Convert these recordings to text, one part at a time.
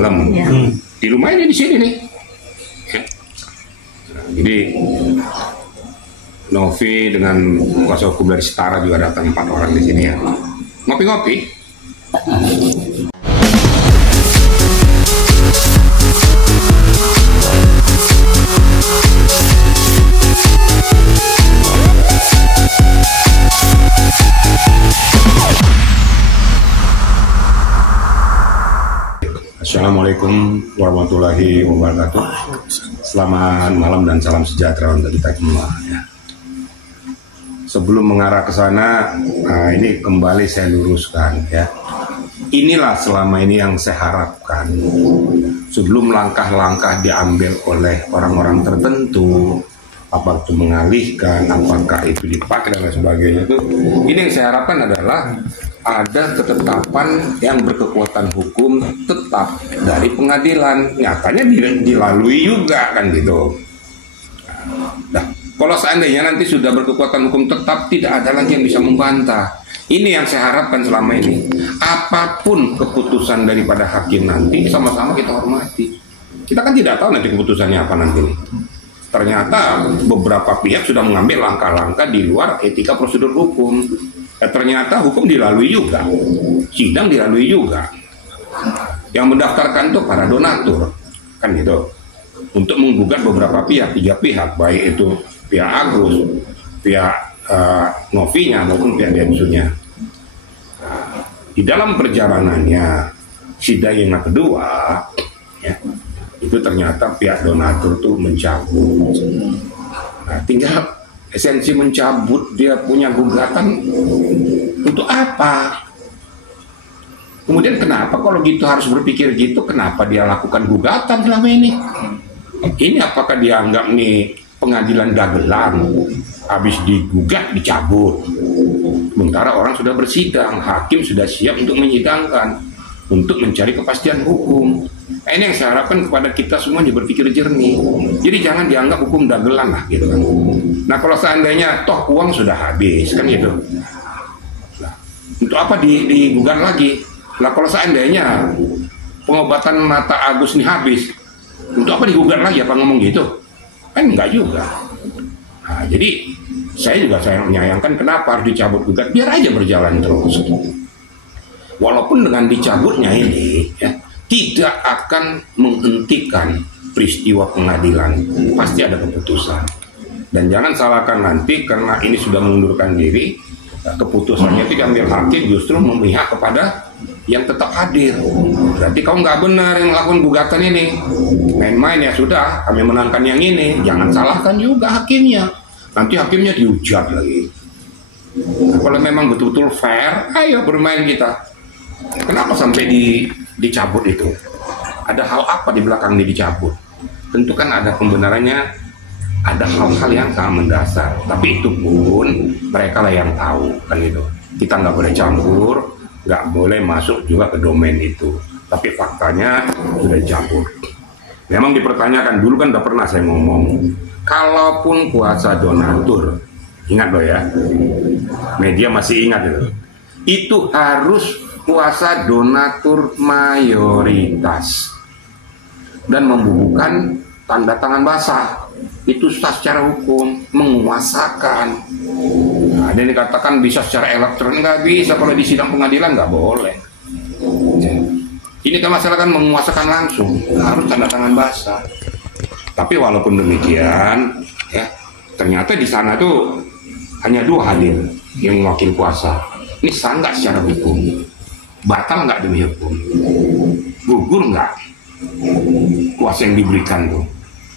malam. Di rumahnya di sini nih. Ya. Nah, jadi Novi dengan kuasa hukum dari Setara juga datang 4 orang di sini ya. Ngopi-ngopi. Assalamualaikum warahmatullahi wabarakatuh. Selamat malam dan salam sejahtera untuk kita semua. Ya. Sebelum mengarah ke sana, ini kembali saya luruskan ya. Inilah selama ini yang saya harapkan. Sebelum langkah-langkah diambil oleh orang-orang tertentu, apakah itu mengalihkan, apakah itu dipakai dan lain sebagainya itu, ini yang saya harapkan adalah ada ketetapan yang berkekuatan hukum tetap dari pengadilan. Nyatanya dilalui juga kan gitu. Nah, kalau seandainya nanti sudah berkekuatan hukum tetap, tidak ada lagi yang bisa membantah. Ini yang saya harapkan selama ini. Apapun keputusan daripada hakim nanti, sama-sama kita hormati. Kita kan tidak tahu nanti keputusannya apa nanti. Ternyata beberapa pihak sudah mengambil langkah-langkah di luar etika prosedur hukum. Ternyata hukum dilalui juga, sidang dilalui juga. Yang mendaftarkan itu para donatur, kan gitu. Untuk menggugat beberapa pihak, 3 pihak, baik itu pihak Agus, pihak Novinya maupun pihak Densunya. Di dalam perjalanannya sidang yang kedua, ya, itu ternyata pihak donatur tuh mencabut. Nah, tinggal esensi mencabut, dia punya gugatan untuk apa? Kemudian kenapa kalau gitu harus berpikir gitu, kenapa dia lakukan gugatan selama ini? Ini apakah dianggap nih pengadilan dagelan, habis digugat dicabut? Sementara orang sudah bersidang, hakim sudah siap untuk menyidangkan, untuk mencari kepastian hukum. Nah, ini yang saya harapkan kepada kita semua berpikir jernih. Jadi jangan dianggap hukum dagelan lah gitu kan. Nah, kalau seandainya toh uang sudah habis kan gitu. Nah, untuk apa digugat lagi? Nah, kalau seandainya pengobatan mata Agus ini habis, untuk apa digugat lagi? Apa ngomong gitu? Kan enggak juga. Nah, jadi saya menyayangkan kenapa harus dicabut gugat, biar aja berjalan terus. Walaupun dengan dicabutnya ini ya, tidak akan menghentikan peristiwa pengadilan, pasti ada keputusan. Dan jangan salahkan nanti karena ini sudah mengundurkan diri, keputusannya itu diambil hakim justru memihak kepada yang tetap hadir. Berarti kau nggak benar yang melakukan gugatan ini, main-main ya sudah, kami menangkan yang ini. Jangan salahkan juga hakimnya, nanti hakimnya dihujat lagi. Nah, kalau memang betul-betul fair, ayo bermain kita. Kenapa sampai dicabut itu? Ada hal apa di belakang dicabut? Tentu kan ada pembenarannya, ada hal-hal yang sangat mendasar. Tapi itu pun mereka lah yang tahu kan itu. Kita nggak boleh campur, nggak boleh masuk juga ke domain itu. Tapi faktanya sudah dicabut. Memang dipertanyakan, dulu kan udah pernah saya ngomong, kalaupun kuasa donatur, ingat loh ya, media masih ingat itu harus kuasa donatur mayoritas dan membubuhkan tanda tangan basah. Itu sah secara hukum, menguasakan. Nah, ada yang dikatakan bisa secara elektronik, nggak bisa. Kalau di sidang pengadilan nggak boleh. Ini kan masalah kan menguasakan langsung, harus tanda tangan basah. Tapi walaupun demikian, ya ternyata di sana tuh hanya 2 hadir yang mewakili kuasa. Ini sah nggak secara hukum? Batal nggak demi hukum? Gugur nggak kuasa yang diberikan tuh?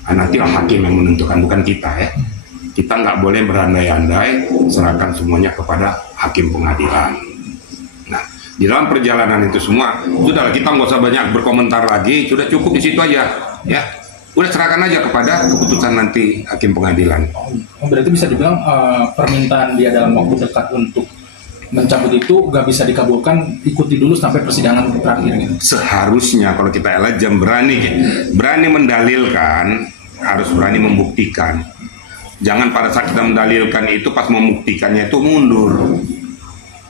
Nah, nanti hakim yang menentukan, bukan kita ya. Kita nggak boleh berandai-andai, serahkan semuanya kepada hakim pengadilan. Nah, di dalam perjalanan itu semua, sudah kita nggak usah banyak berkomentar lagi, sudah cukup di situ aja, ya. Udah serahkan aja kepada keputusan nanti hakim pengadilan. Berarti bisa dibilang permintaan dia dalam waktu dekat untuk mencabut itu nggak bisa dikabulkan, ikuti dulu sampai persidangan terakhir gitu. Seharusnya kalau kita elajam berani mendalilkan, harus berani membuktikan. Jangan pada saat kita mendalilkan itu pas membuktikannya itu mundur.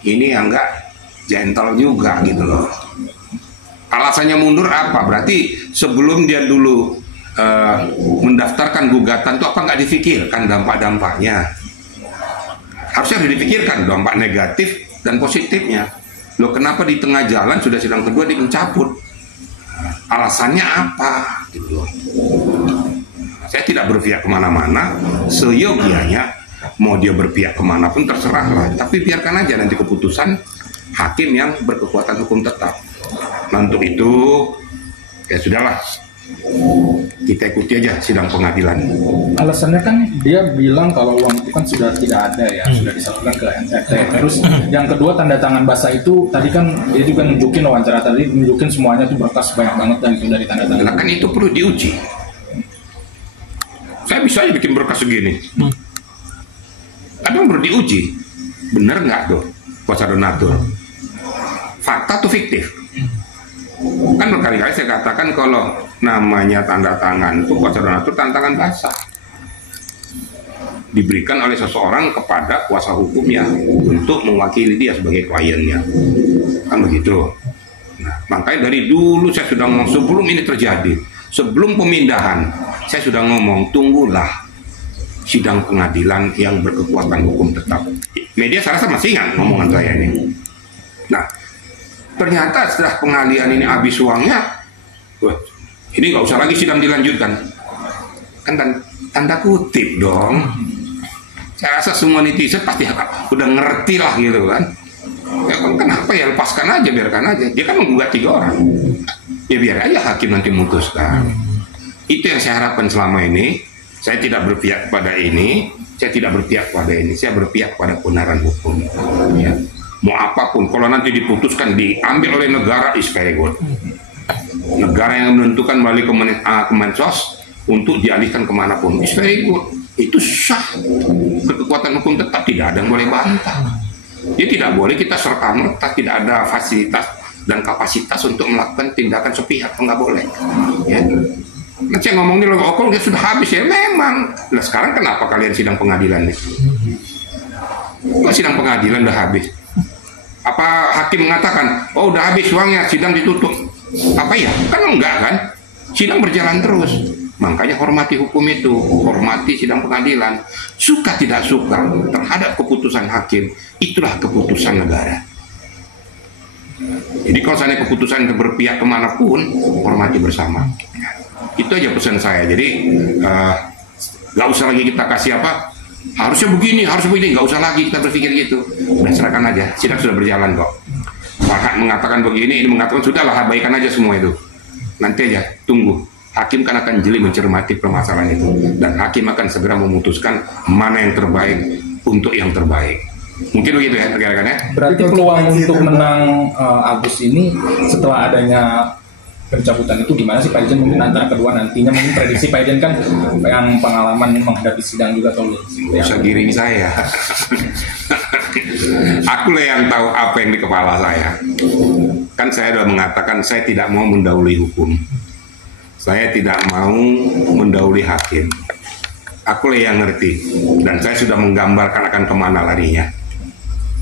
Ini yang enggak gentle juga gitu loh. Alasannya mundur apa? Berarti sebelum dia dulu mendaftarkan gugatan itu apa nggak difikirkan dampak-dampaknya? Harusnya dipikirkan dampak negatif dan positifnya. Loh, kenapa di tengah jalan sudah sidang kedua dia mencabut? Alasannya apa? Gitu loh. Saya tidak berpihak kemana-mana, seyogianya mau dia berpihak kemana pun terserah lah. Tapi biarkan aja nanti keputusan hakim yang berkekuatan hukum tetap. Nah, untuk itu ya sudahlah, kita ikuti aja sidang pengadilan. Alasannya kan dia bilang kalau uang itu kan sudah tidak ada ya, sudah disalurkan ke NTT. Terus yang kedua, tanda tangan basah itu tadi kan dia juga nunjukin, wawancara tadi nunjukin semuanya itu berkas banyak banget dan itu dari tanda tangan. Nah, kan itu perlu diuji. Saya bisa aja bikin berkas segini. Ada yang perlu diuji. Bener nggak tuh kuasa donatur? Fakta atau fiktif? Kan berkali-kali saya katakan kalau namanya tanda tangan itu kuasa donatur tanda tangan basah. Diberikan oleh seseorang kepada kuasa hukumnya untuk mewakili dia sebagai kliennya. Kan begitu. Nah, makanya dari dulu saya sudah ngomong sebelum ini terjadi, sebelum pemindahan, saya sudah ngomong tunggulah sidang pengadilan yang berkekuatan hukum tetap. Media saya rasa masih ingat ngomongan saya ini. Nah, ternyata setelah pengalihan ini habis uangnya, wah, ini nggak usah lagi sidang dilanjutkan. Kan tanda kutip dong. Saya rasa semua netizen pasti udah ngerti lah gitu kan. Ya kan, kenapa ya, lepaskan aja, biarkan aja. Dia kan menggugat 3 orang. Ya biar aja hakim nanti memutuskan. Itu yang saya harapkan selama ini. Saya tidak berpihak pada ini, saya tidak berpihak pada ini, saya berpihak pada kebenaran hukum. Ya. Mau apapun, kalau nanti diputuskan diambil oleh negara, is very good. Negara yang menentukan melalui Kemensos untuk dialihkan kemanapun, is very good. Itu sah. Berkekuatan hukum tetap, tidak ada yang boleh bantah. Dia tidak boleh kita serta-merta, tidak ada fasilitas dan kapasitas untuk melakukan tindakan sepihak, nggak boleh. Ya. Nah, saya ngomong ini loh, dia sudah habis ya, memang. Nah, sekarang kenapa kalian sidang pengadilan nih? Kok sidang pengadilan udah habis? Apa hakim mengatakan, oh udah habis uangnya, sidang ditutup? Apa ya? Kan enggak kan? Sidang berjalan terus. Makanya hormati hukum itu, hormati sidang pengadilan. Suka tidak suka terhadap keputusan hakim, itulah keputusan negara. Jadi kalau saya keputusan berpihak kemanapun, hormati bersama. Itu aja pesan saya. Jadi nggak usah lagi kita kasih apa, harusnya begini, harus begini, nggak usah lagi kita berpikir gitu. Udah serahkan aja, sidang sudah berjalan kok. Farhad mengatakan begini, ini mengatakan sudahlah, abaikan aja semua itu. Nanti aja tunggu, hakim kan akan jeli mencermati permasalahan itu, dan hakim akan segera memutuskan mana yang terbaik untuk yang terbaik. Mungkin begitu ya rekan-rekan ya. Berarti peluang untuk menang Agus ini setelah adanya pencabutan itu gimana sih Pak Ijen? Mungkin antara kedua nantinya, mungkin prediksi Pak Ijen kan yang pengalaman menghadapi sidang juga atau bisa giring saya. Aku lah yang tahu apa yang di kepala saya. Kan saya sudah mengatakan saya tidak mau mendahului hukum, saya tidak mau mendahului hakim. Aku lah yang ngerti, dan saya sudah menggambarkan akan kemana larinya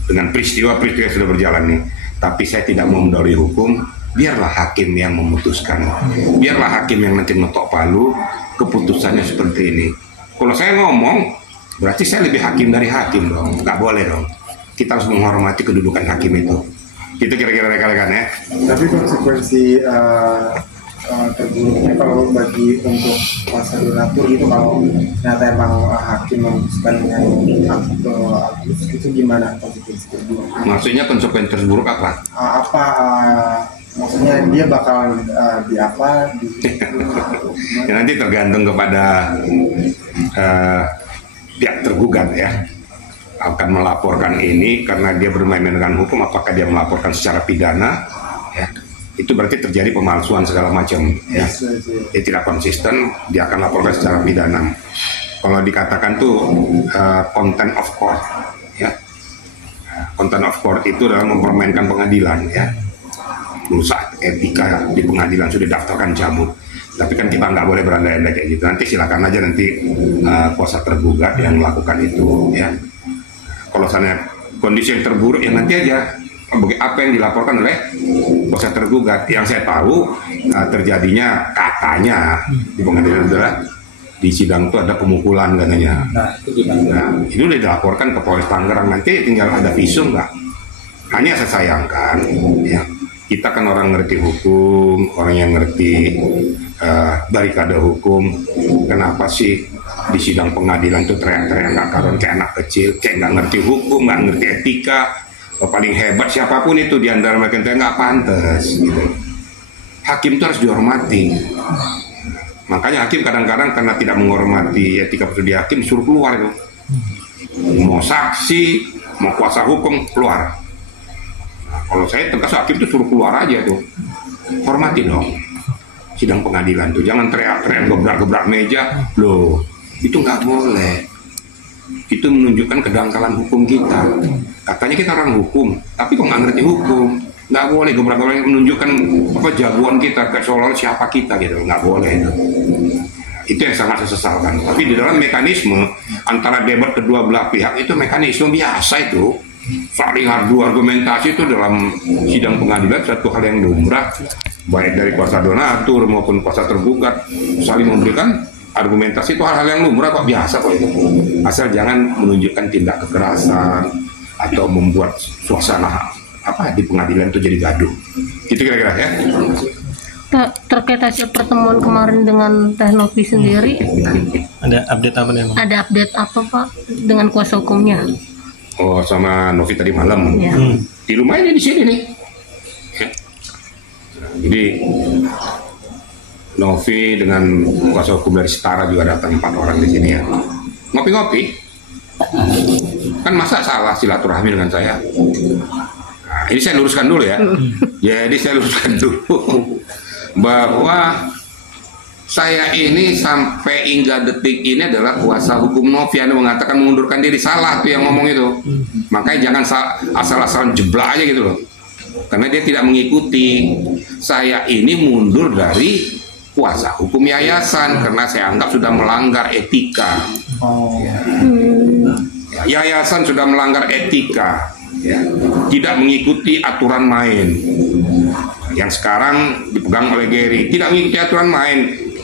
dengan peristiwa-peristiwa yang sudah berjalan nih. Tapi saya tidak mau mendahului hukum. Biarlah hakim yang memutuskan, biarlah hakim yang nanti ngetok palu, keputusannya seperti ini. Kalau saya ngomong, berarti saya lebih hakim dari hakim dong, nggak boleh dong. Kita harus menghormati kedudukan hakim itu. Itu kira-kira rekan-rekan ya. Tapi konsekuensi terburuknya kalau bagi untuk kuasa donatur gitu, kalau ternyata emang hakim memutuskan dengan Agus itu gimana konsekuensi terburuk? Maksudnya konsekuensi terburuk apa? Maksudnya dia bakal di apa? Ya, nanti tergantung kepada pihak tergugat ya, akan melaporkan ini karena dia bermain dengan hukum, apakah dia melaporkan secara pidana ya, itu berarti terjadi pemalsuan segala macam ya. Dia tidak konsisten, dia akan laporkan secara pidana. Kalau dikatakan tuh contempt of court ya, contempt of court itu adalah mempermainkan pengadilan ya, merusak etika di pengadilan, sudah daftarkan cabut. Tapi kan kita nggak boleh berandai-andai kayak gitu. Nanti silakan aja nanti kuasa tergugat yang melakukan itu ya. Kalau sana kondisi yang terburuk ya nanti aja apa yang dilaporkan oleh kuasa tergugat. Yang saya tahu terjadinya katanya di pengadilan adalah di sidang itu ada pemukulan katanya. Nah, itu gimana? Nah, itu udah dilaporkan ke Polres Tangerang, nanti tinggal ada visum nggak? Hanya saya sayangkan, ya, kita kan orang ngerti hukum, orang yang ngerti barikade hukum. Kenapa sih di sidang pengadilan itu teriak-teriak nggak karuan kayak anak kecil, kayak nggak ngerti hukum, nggak ngerti etika. Paling hebat siapapun itu di antara mereka nggak pantas. Gitu. Hakim itu harus dihormati. Makanya hakim kadang-kadang karena tidak menghormati etika prosedur hakim suruh keluar itu. Mau saksi, mau kuasa hukum keluar. Nah, kalau saya tegas hakim itu suruh keluar aja tuh. Hormati dong sidang pengadilan tuh. Jangan teriak-teriak gebrak-gebrak meja. Loh, itu nggak boleh. Itu menunjukkan kedangkalan hukum kita. Katanya kita orang hukum, tapi kok nggak ngerti hukum. Nggak boleh gebrak-gebrak menunjukkan apa jagoan kita, kayak seolah-olah siapa kita gitu. Nggak boleh. Itu yang sangat saya sesalkan. Tapi di dalam mekanisme antara debat kedua belah pihak itu mekanisme biasa itu. Saling adu argumentasi itu dalam sidang pengadilan satu hal yang lumrah, baik dari kuasa donatur maupun kuasa tergugat saling memberikan argumentasi itu hal-hal yang lumrah kok, biasa kok itu. Asal jangan menunjukkan tindak kekerasan atau membuat suasana apa di pengadilan itu jadi gaduh. Itu kira-kira ya. Terkait hasil pertemuan kemarin dengan Teh Novi sendiri, ada update apa nih? ada update apa Pak dengan kuasa hukumnya? Oh, sama Novi tadi malam. Ya. Di rumahnya di sini nih. Ya. Jadi Novi dengan kuasa hukum dari Setara juga datang 4 orang di sini ya. Ngopi-ngopi. Kan masa salah silaturahmi dengan saya? Nah, ini saya luruskan dulu ya. Jadi saya luruskan dulu bahwa saya ini sampai hingga detik ini adalah kuasa hukum Novi. Anda mengatakan mengundurkan diri, salah tuh yang ngomong itu. Makanya jangan asal-asalan jeblak aja gitu loh. Karena dia tidak mengikuti. Saya ini mundur dari kuasa hukum yayasan karena saya anggap sudah melanggar etika. Yayasan sudah melanggar etika, ya. Tidak mengikuti aturan main. Yang sekarang dipegang oleh Gary, tidak mengikuti aturan main.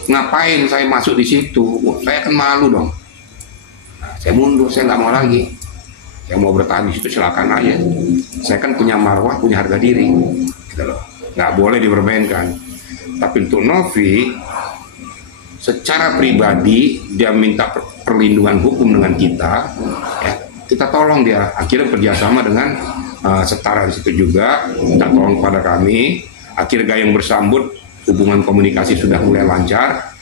Ngapain saya masuk di situ? Saya kan malu dong. Nah, saya mundur, saya nggak mau lagi. Yang mau bertahan di situ silakan aja. Saya kan punya marwah, punya harga diri, gitu loh. Nggak boleh dipermainkan. Tapi untuk Novi, secara pribadi dia minta perlindungan hukum dengan kita, ya, kita tolong dia. Akhirnya kerjasama dengan Setara di situ juga, minta tolong kepada kami. Akhirnya Gayung bersambut, hubungan komunikasi sudah mulai lancar.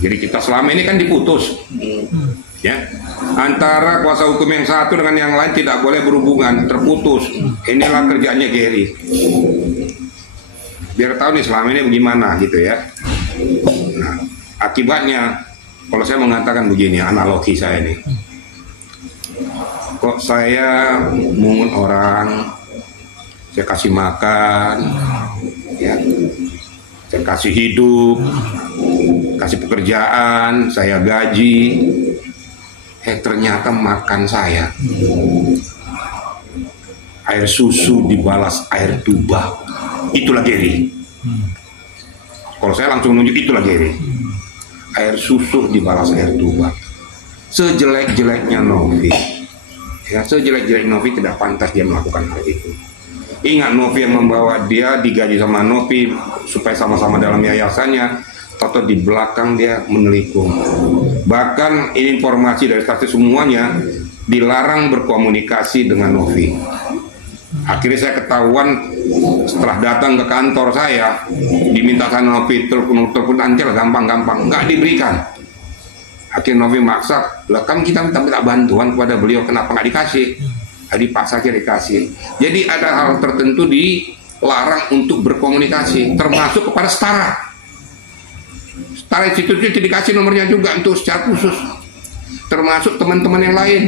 Jadi kita selama ini kan diputus, ya, antara kuasa hukum yang satu dengan yang lain tidak boleh berhubungan, terputus. Inilah kerjaannya Gary. Biar tahu nih selama ini bagaimana gitu ya. Nah, akibatnya kalau saya mengatakan begini, analogi saya nih, kok saya mungut orang, saya kasih makan, ya, saya kasih hidup, kasih pekerjaan, saya gaji, ternyata makan saya, air susu dibalas air tuba, itulah Gary. Kalau saya langsung nunjuk itulah Gary. Air susu dibalas air tuba. Sejelek-jeleknya Novi, ya, sejelek-jelek Novi tidak pantas dia melakukan hal itu. Ingat, Novi yang membawa dia, digaji sama Novi supaya sama-sama dalam yayasannya, atau di belakang dia menelikung. Bahkan informasi dari saksi semuanya dilarang berkomunikasi dengan Novi. Akhirnya saya ketahuan setelah datang ke kantor saya, diminta sama Novi telepon ancel gampang-gampang, nggak diberikan. Akhirnya Novi maksa, lah kan kita minta bantuan kepada beliau, kenapa nggak dikasih? Dipaksa aja dikasih. Jadi ada hal tertentu dilarang untuk berkomunikasi, termasuk kepada Setara. Setara itu dikasih nomornya juga untuk secara khusus, termasuk teman-teman yang lain.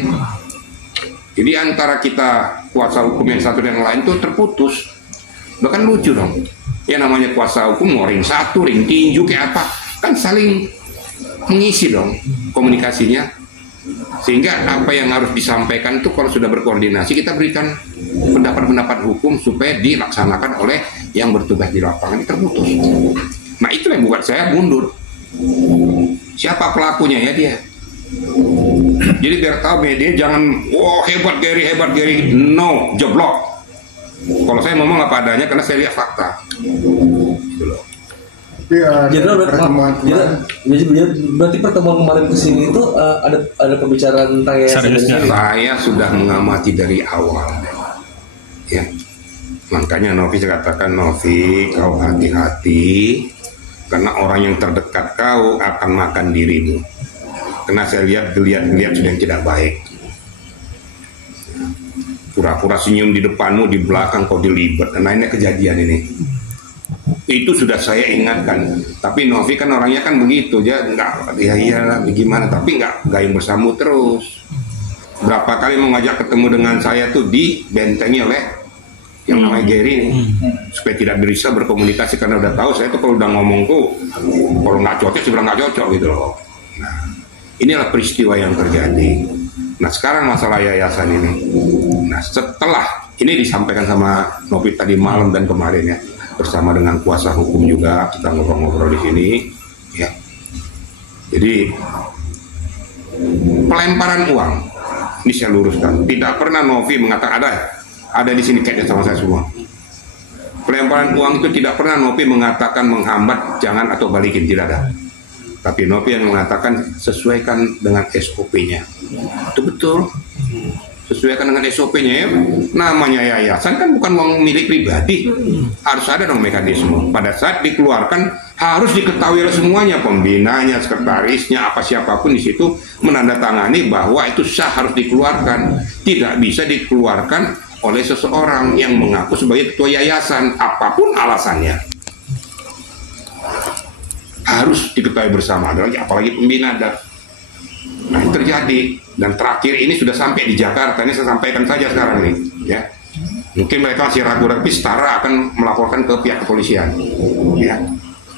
Jadi antara kita kuasa hukum yang satu dan yang lain itu terputus. Bahkan lucu dong. Ya namanya kuasa hukum mau ring satu, ring tinju kayak apa, kan saling mengisi dong komunikasinya. Sehingga apa yang harus disampaikan itu kalau sudah berkoordinasi kita berikan pendapat-pendapat hukum supaya dilaksanakan oleh yang bertugas di lapangan ini terputus. Nah itulah yang membuat saya mundur. Siapa pelakunya ya dia. Jadi biar tahu media jangan, oh hebat Gary, no, jeblok. Kalau saya ngomong apa adanya karena saya lihat fakta. Gitu loh. Berarti pertemuan kemarin kesini itu ada pembicaraan tentang Saya sudah mengamati dari awal, ya. Makanya Novi saya katakan, Novi kau hati-hati karena orang yang terdekat kau akan makan dirimu. Karena saya lihat geliat sudah yang tidak baik. Pura-pura senyum di depanmu, di belakang kau dilibat. Nah ini kejadian ini. Itu sudah saya ingatkan. Tapi Novi kan orangnya kan begitu, dia nggak, ya iyalah gimana. Tapi nggak yang bersambut terus. Berapa kali mengajak ketemu dengan saya tuh dibentengi oleh yang namanya Gary ini, supaya tidak bisa berkomunikasi karena udah tahu saya tuh kalau udah ngomong tuh, kalau nggak cocok sebenarnya nggak cocok gitu loh. Nah, inilah peristiwa yang terjadi. Nah sekarang masalah yayasan ini. Nah setelah ini disampaikan sama Novi tadi malam dan kemarin ya, bersama dengan kuasa hukum juga kita ngobrol-ngobrol di sini ya. Jadi pelemparan uang ini saya luruskan. Tidak pernah Novi mengatakan ada di sini kayaknya sama saya semua. Pelemparan uang itu tidak pernah Novi mengatakan menghambat jangan atau balikin, tidak ada. Tapi Novi yang mengatakan sesuaikan dengan SOP-nya. Itu betul. Sesuaikan dengan SOP-nya ya. Namanya yayasan kan bukan uang milik pribadi. Harus ada dong mekanisme. Pada saat dikeluarkan harus diketahui oleh semuanya, pembinanya, sekretarisnya, apa siapapun di situ menandatangani bahwa itu sah, harus dikeluarkan. Tidak bisa dikeluarkan oleh seseorang yang mengaku sebagai ketua yayasan, apapun alasannya. Harus diketahui bersama, apalagi pembina. Nah ini terjadi, dan terakhir ini sudah sampai di Jakarta. Ini saya sampaikan saja sekarang nih ya. Mungkin mereka masih ragu-ragu, tapi setara akan melaporkan ke pihak kepolisian ya.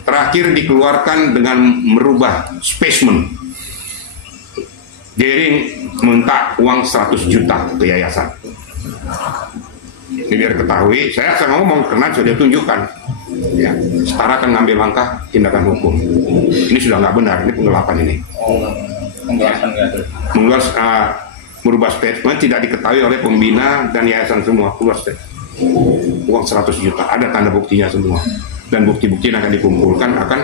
Terakhir dikeluarkan dengan merubah spesimen. Gary minta uang 100 juta ke yayasan. Ini biar ketahui, saya ngomong karena sudah tunjukkan ya, setara akan ngambil langkah tindakan hukum. Ini sudah nggak benar, ini penggelapan ini. Merubah statement tidak diketahui oleh pembina dan yayasan semua. Keluar statement uang 100 juta, ada tanda buktinya semua, dan bukti-bukti yang akan dikumpulkan akan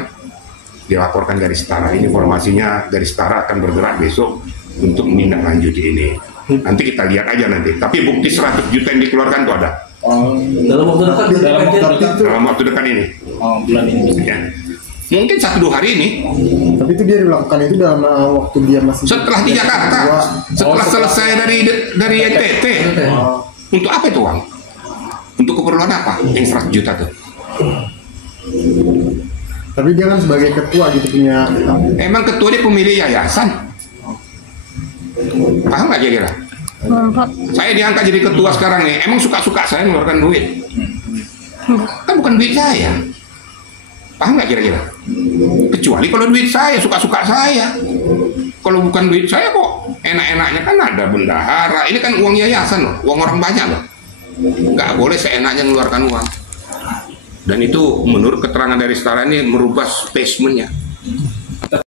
dilaporkan dari Setara. Ini informasinya dari Setara akan bergerak besok untuk menindaklanjuti ini. Nanti kita lihat aja nanti. Tapi bukti 100 juta yang dikeluarkan itu ada. Dalam waktu dekat, dalam waktu dekat ini. Bulan ini. Ya. Mungkin 1-2 hari ini. Tapi itu dia dilakukan itu dalam waktu dia masih setelah di Jakarta, setelah selesai dari NTT. Untuk apa itu uang? Untuk keperluan apa? Yang 100 juta tuh. Tapi dia kan sebagai ketua gitu punya. Emang ketua dia pemilik yayasan. Paham nggak kira-kira? Saya diangkat jadi ketua sekarang nih. Emang suka-suka saya mengeluarkan duit? Kan bukan duit saya. Paham nggak kira-kira? Kecuali kalau duit saya, suka-suka saya. Kalau bukan duit saya kok enak-enaknya kan ada bendahara. Ini kan uang yayasan loh, uang orang banyak loh. Nggak boleh seenaknya mengeluarkan uang. Dan itu menurut keterangan dari Setara ini merubah spesimennya.